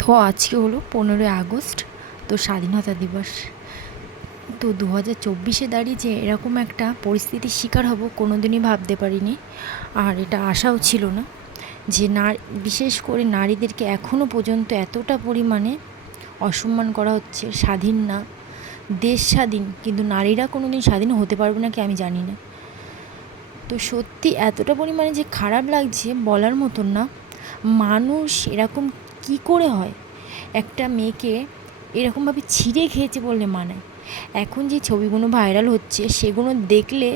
তো আজকে হলো 15ই আগস্ট, তো স্বাধীনতা দিবস। তো 2024-এ দাঁড়িয়ে যে এরকম একটা পরিস্থিতির শিকার হব কোনো দিনই ভাবতে পারিনি, আর এটা আশাও ছিল না যে বিশেষ করে নারীদেরকে এখনও পর্যন্ত এতটা পরিমাণে অসম্মান করা হচ্ছে। স্বাধীন না, দেশ স্বাধীন, কিন্তু নারীরা কোনো দিন স্বাধীন হতে পারবে না কি আমি জানি না। তো সত্যি এতটা পরিমাণে যে খারাপ লাগছে বলার মতন না। মানুষ এরকম কি করে হয়, একটা মেয়েকে এরকমভাবে ছিঁড়ে খেয়েছে বললে মানায়। এখন যে ছবিগুলো ভাইরাল হচ্ছে সেগুলো দেখলে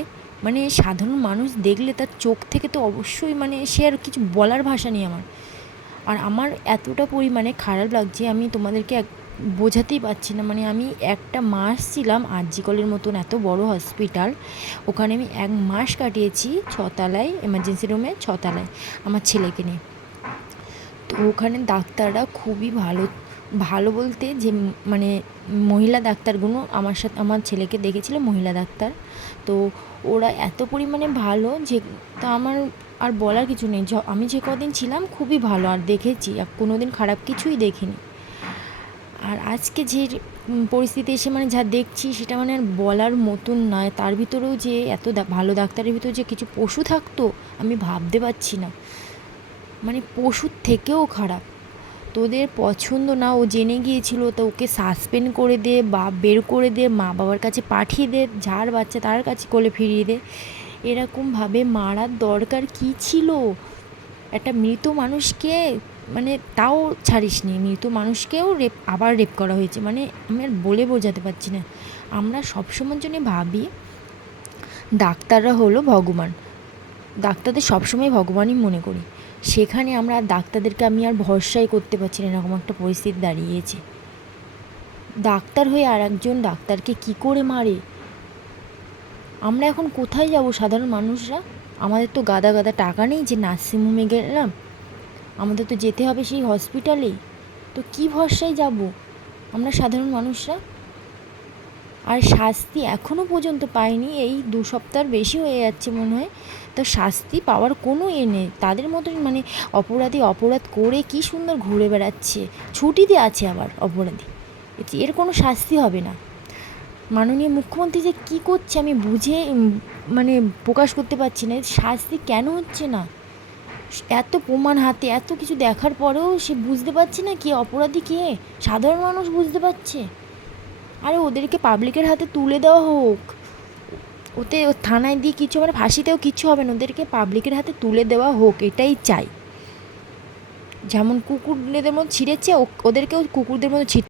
মানে সাধারণ মানুষ দেখলে তার চোখ থেকে তো অবশ্যই মানে সে আর কিছু বলার ভাষা নেই আমার। আর আমার এতটা পরিমাণে খারাপ লাগছে আমি তোমাদেরকে বোঝাতেই পারছি না। মানে আমি একটা মাস ছিলাম আর.জি. কলের মতন এত বড় হসপিটাল, ওখানে আমি 1 মাস কাটিয়েছি ছতলায়, এমার্জেন্সি রুমে ছতলায় আমার ছেলেকে নিয়ে। তো ওখানে ডাক্তাররা খুবই ভালো, ভালো বলতে যে মানে মহিলা ডাক্তারগুলো আমার সাথে আমার ছেলেকে দেখেছিল মহিলা ডাক্তার। তো ওরা এত পরিমাণে ভালো যে তা আমার আর বলার কিছু নেই। আমি যে কদিন ছিলাম খুবই ভালো, আর দেখেছি আর কোনো দিন খারাপ কিছুই দেখিনি। আর আজকে যে পরিস্থিতি এসে মানে যা দেখছি সেটা মানে আর বলার মতন নয়। তার ভিতরেও যে এত ভালো ডাক্তারের ভিতরে যে কিছু পশু থাকতো আমি ভাবতে পারছি না। মানে পশুর থেকেও খারাপ। তোদের পছন্দ না, ও জেনে গিয়েছিল তো ওকে সাসপেন্ড করে দে বা বের করে দে, মা বাবার কাছে পাঠিয়ে দে, যার বাচ্চা তার কাছে কোলে ফিরিয়ে দে। এরকমভাবে মারার দরকার কী ছিল? একটা মৃত মানুষকে মানে তাও ছাড়িস নি, মৃত মানুষকেও আবার রেপ করা হয়েছে। মানে আমি আর বলে বোঝাতে পারছি না। আমরা সবসময়ের জন্য ভাবি ডাক্তাররা হলো ভগবান, ডাক্তারদের সবসময় ভগবানই মনে করি। সেখানে আমরা ডাক্তারদেরকে আমি আর ভরসাই করতে পারছি না, এরকম একটা পরিস্থিতি দাঁড়িয়েছে। ডাক্তার হয়ে আর একজন ডাক্তারকে কি করে মারে? আমরা এখন কোথায় যাব সাধারণ মানুষরা? আমাদের তো গাদা গাদা টাকা নেই যে নার্সিংহোমে গেলাম, আমাদের তো যেতে হবে সেই হসপিটালেই। তো কী ভরসায় যাব আমরা সাধারণ মানুষরা? আর শাস্তি এখনও পর্যন্ত পায়নি, এই 2 সপ্তাহ বেশি হয়ে যাচ্ছে মনে হয়। তো শাস্তি পাওয়ার কোনো নেই। তাদের মতন মানে অপরাধী অপরাধ করে কী সুন্দর ঘুরে বেড়াচ্ছে, ছুটিতে আছে আবার অপরাধী, এর কোনো শাস্তি হবে না। মাননীয় মুখ্যমন্ত্রী যে কী করছে আমি বুঝে মানে প্রকাশ করতে পারছি না। শাস্তি কেন হচ্ছে না? এত প্রমাণ হাতে, এত কিছু দেখার পরেও সে বুঝতে পারছে না কে অপরাধী কে? সাধারণ মানুষ বুঝতে পারছে? আরে ওদেরকে পাবলিকের হাতে তুলে দেওয়া হোক। ওতে থানায় দিয়ে কিছু মানে ফাঁসিতেও কিছু হবে না, ওদেরকে পাবলিকের হাতে তুলে দেওয়া হোক, এটাই চাই। যেমন কুকুরদের মতো ছিঁড়েছে ওদেরকেও কুকুরদের মতো